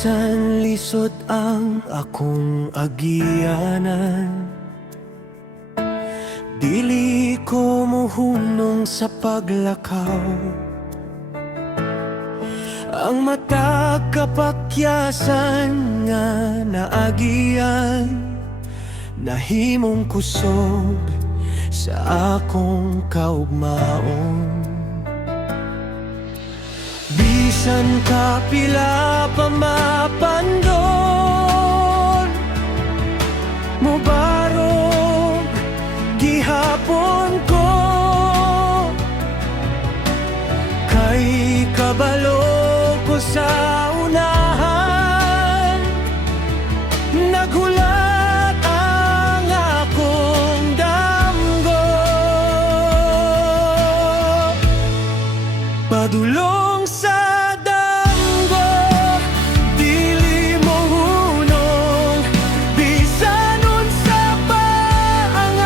Bisan lisod ang akong agianan, dili ko muhunong sa paglakaw. Ang matag kapakyasan nga naagian, nahimong kusog sa akong kaugmaon. Bisan kapila pa mapandon, mubarog gihapon ko, kay kabalo ko sa unahan. Naghulat ang akong damgo, padulong sa damgo, dili mo hunong. Bisan unsa pa ang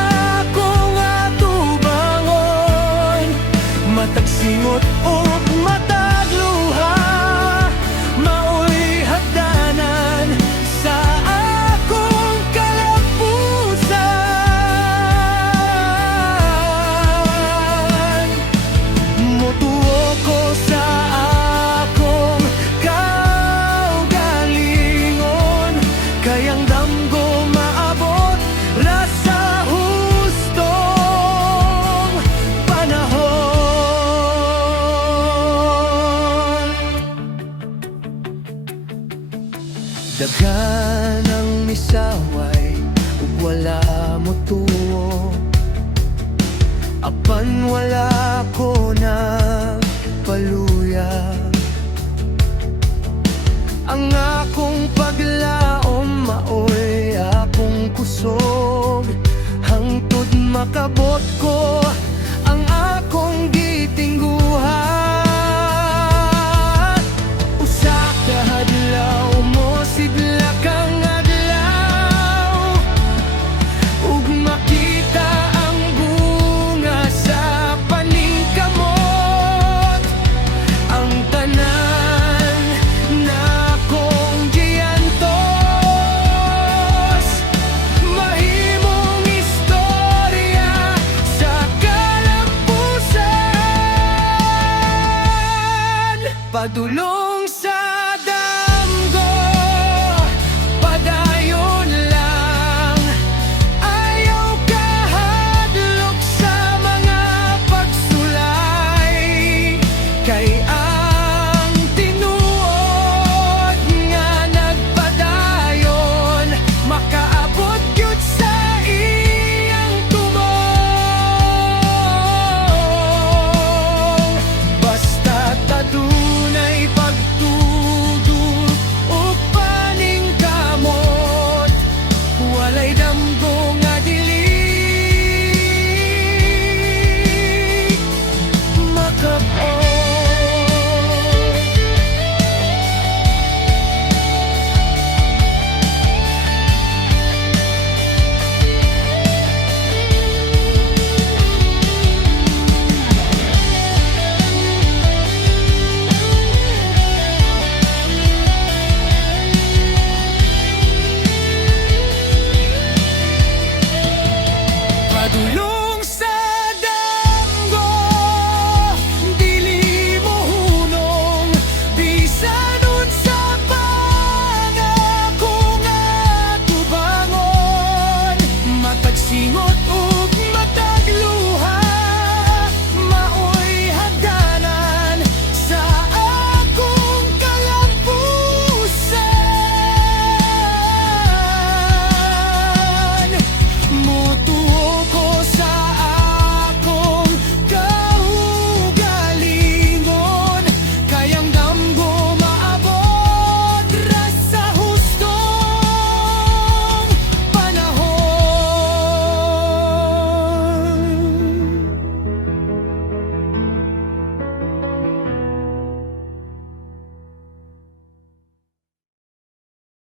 akong atubangon, matag singot o matag luha, mao'y hagdanan sa akong kalapusan. Mutuo ko sa akong kaugalingon, kayang damgo maabot ra sa hustong panahon. Daghan ang misaway ug wala mo tuo, apan wala ko na paluya. Ang akong paglaom maoy akong kusog, hangtod makabot ko